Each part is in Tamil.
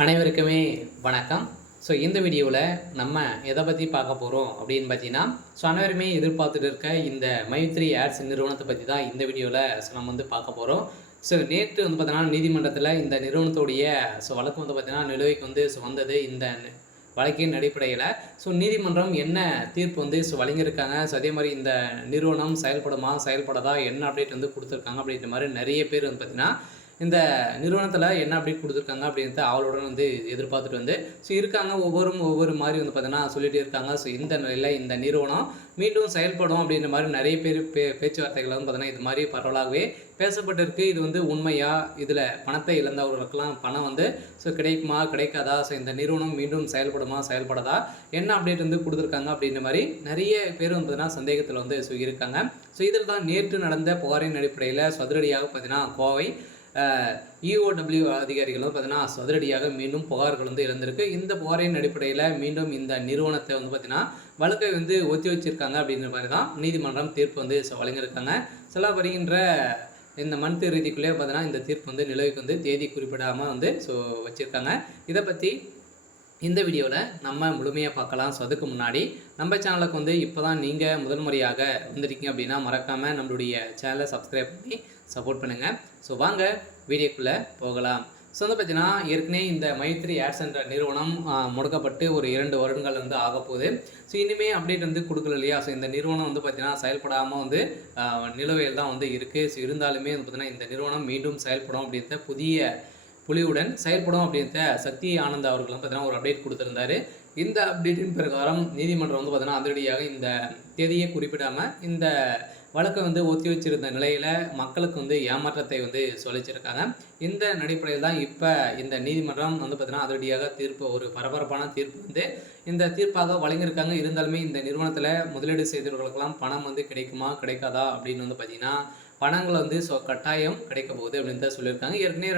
அனைவருக்குமே வணக்கம். இந்த வீடியோவில் நம்ம எதை பற்றி பார்க்க போகிறோம் அப்படின்னு பார்த்தீங்கன்னா, அனைவருமே எதிர்பார்த்துட்டு இருக்க இந்த மைத்ரி ஆட்ஸ் நிறுவனத்தை பற்றி தான் இந்த வீடியோவில் நம்ம வந்து பார்க்க போகிறோம். நேற்று வந்து பார்த்தீங்கன்னா நீதிமன்றத்தில் இந்த நிறுவனத்துடைய வழக்கு வந்து பார்த்தீங்கன்னா நிலுவைக்கு வந்து வந்தது. இந்த வழக்கின் அடிப்படையில் நீதிமன்றம் என்ன தீர்ப்பு வந்து வழங்கியிருக்காங்க. அதே மாதிரி இந்த நிறுவனம் செயல்படுமா செயல்படாதா என்ன அப்டேட் வந்து கொடுத்துருக்காங்க அப்படின்ற மாதிரி நிறைய பேர் வந்து பார்த்தீங்கன்னா இந்த நிறுவனத்தில் என்ன அப்டேட் கொடுத்துருக்காங்க அப்படின்றத ஆவலுடன் வந்து எதிர்பார்த்துட்டு வந்து இருக்காங்க. ஒவ்வொரு மாதிரி வந்து பார்த்தீங்கன்னா சொல்லிகிட்டே இருக்காங்க. இந்த நிலையில் இந்த நிறுவனம் மீண்டும் செயல்படும் அப்படின்ற மாதிரி நிறைய பேர் பேச்சுவார்த்தைகள் வந்து பார்த்தீங்கன்னா இது மாதிரி பரவலாகவே பேசப்பட்டிருக்கு. இது வந்து உண்மையா, இதில் பணத்தை இழந்தவர்களுக்கெல்லாம் பணம் வந்து கிடைக்குமா கிடைக்காதா, இந்த நிறுவனம் மீண்டும் செயல்படுமா செயல்படாதா, என்ன அப்டேட் வந்து கொடுத்துருக்காங்க அப்படின்ற மாதிரி நிறைய பேர் வந்து பார்த்தீங்கன்னா சந்தேகத்தில் வந்து இருக்காங்க. இதில் தான் நேற்று நடந்த புகாரின் அடிப்படையில் அதிரடியாக பார்த்தீங்கன்னா கோவை EOW அதிகாரிகள் வந்து பார்த்தீங்கன்னா அதிரடியாக மீண்டும் புகார்கள் வந்து எழுந்திருக்கு. இந்த புகாரின் அடிப்படையில் மீண்டும் இந்த நிறுவனத்தை வந்து பார்த்தீங்கன்னா வழக்கை வந்து ஒத்தி வச்சிருக்காங்க அப்படின்ற மாதிரி தான் நீதிமன்றம் தீர்ப்பு வந்து வழங்கியிருக்காங்க. வருகின்ற இந்த மந்த் இறுதிக்குள்ளே பார்த்தீங்கன்னா இந்த தீர்ப்பு வந்து நிலுவைக்கு வந்து தேதி குறிப்பிடாமல் வந்து வச்சுருக்காங்க. இதை பற்றி இந்த வீடியோவில் நம்ம முழுமையாக பார்க்கலாம். அதுக்கு முன்னாடி நம்ம சேனலுக்கு வந்து இப்போ தான் நீங்கள் முதல் முறையாக வந்திருக்கீங்க அப்படின்னா மறக்காமல் நம்மளுடைய சேனலை சப்ஸ்கிரைப் பண்ணி சப்போர்ட் பண்ணுங்கள். வாங்க வீடியோக்குள்ளே போகலாம். வந்து பார்த்தீங்கன்னா ஏற்கனவே இந்த மைத்ரி ஆட்ஸ் என்ற நிறுவனம் முடக்கப்பட்டு ஒரு 2 வருடங்கள் வந்து ஆக போகுது. இனிமேல் அப்டேட் வந்து கொடுக்கல இல்லையா. இந்த நிறுவனம் வந்து பார்த்தீங்கன்னா செயல்படாமல் வந்து நிலுவையில் தான் வந்து இருக்குது. இருந்தாலுமே வந்து பார்த்தீங்கன்னா இந்த நிறுவனம் மீண்டும் செயல்படும் அப்படின்ற புதிய புலியுடன் செயல்படும் அப்படின்ற சக்தி ஆனந்த் அவர்கள் பார்த்தீங்கன்னா ஒரு அப்டேட் கொடுத்துருந்தாரு. இந்த அப்டேட்டின் பிரகாரம் நீதிமன்றம் வந்து பார்த்தீங்கன்னா அதிரடியாக இந்த தேதியை குறிப்பிடாமல் இந்த வழக்கை வந்து ஒத்தி வச்சிருந்த நிலையில் மக்களுக்கு வந்து ஏமாற்றத்தை வந்து சொல்லிச்சிருக்காங்க. இந்த அடிப்படையில் தான் இப்போ இந்த நீதிமன்றம் வந்து பார்த்தீங்கன்னா அதிரடியாக தீர்ப்பு, ஒரு பரபரப்பான தீர்ப்பு வந்து இந்த தீர்ப்பாக வழங்கியிருக்காங்க. இருந்தாலுமே இந்த நிறுவனத்தில் முதலீடு செய்தவர்களுக்கெல்லாம் பணம் வந்து கிடைக்குமா கிடைக்காதா அப்படின்னு வந்து பார்த்தீங்கன்னா பணங்கள் வந்து கட்டாயம் கிடைக்க போகுது அப்படின்னு தான் சொல்லியிருக்காங்க. ஏற்கனவே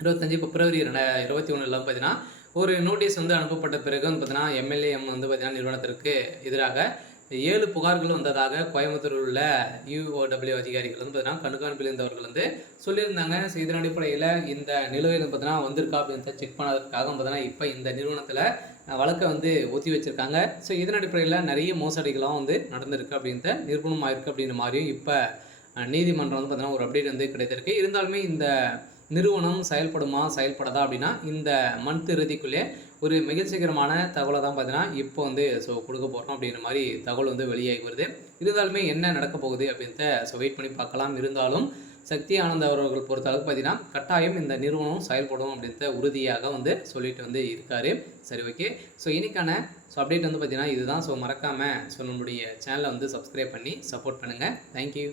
2025 பிப்ரவரி 2021 பார்த்தீங்கன்னா ஒரு நோட்டீஸ் வந்து அனுப்பப்பட்ட பிறகு வந்து பார்த்தீங்கன்னா MLAM வந்து பார்த்தீங்கன்னா நிறுவனத்திற்கு எதிராக 7 புகார்கள் வந்ததாக கோயம்புத்தூரில் உள்ள EOW அதிகாரிகள் வந்து பார்த்தீங்கன்னா கண்காணிப்பில் இருந்தவர்கள் வந்து சொல்லியிருந்தாங்க. இதன் அடிப்படையில் இந்த நிலுவையில் பார்த்தீங்கன்னா வந்திருக்கா அப்படின்னு செக் பண்ணதுக்காக பார்த்தீங்கன்னா இப்போ இந்த நிறுவனத்தில் வழக்கை வந்து ஒத்தி வச்சுருக்காங்க. இதன் அடிப்படையில் நிறைய மோசடிகளாக வந்து நடந்திருக்கு அப்படின்ற நிரூபணம் ஆயிருக்கு அப்படின்ற மாதிரியும் இப்போ நீதிமன்றம் வந்து பார்த்தீங்கன்னா ஒரு அப்டேட் வந்து கிடைத்திருக்கு. இருந்தாலுமே இந்த நிறுவனம் செயல்படுமா செயல்படாதா அப்படின்னா இந்த மந்த் இறுதிக்குள்ளே ஒரு மகிழ்ச்சிகரமான தகவலை தான் பார்த்தீங்கன்னா இப்போ வந்து கொடுக்க போகிறோம் அப்படின்ற மாதிரி தகவல் வந்து வெளியாகி வருது. இருந்தாலுமே என்ன நடக்க போகுது அப்படின்றத வெயிட் பண்ணி பார்க்கலாம். இருந்தாலும் சக்தி ஆனந்த் அவர்கள் பொறுத்தளவுக்கு பார்த்தீங்கன்னா கட்டாயம் இந்த நிறுவனம் செயல்படும் அப்படின்ற உறுதியாக வந்து சொல்லிட்டு வந்து இருக்காரு. சரி, ஓகே. இன்னைக்கான அப்டேட் வந்து பார்த்தீங்கன்னா இதுதான். மறக்காமல் நம்மளுடைய சேனலை வந்து சப்ஸ்கிரைப் பண்ணி சப்போர்ட் பண்ணுங்கள். தேங்க்யூ.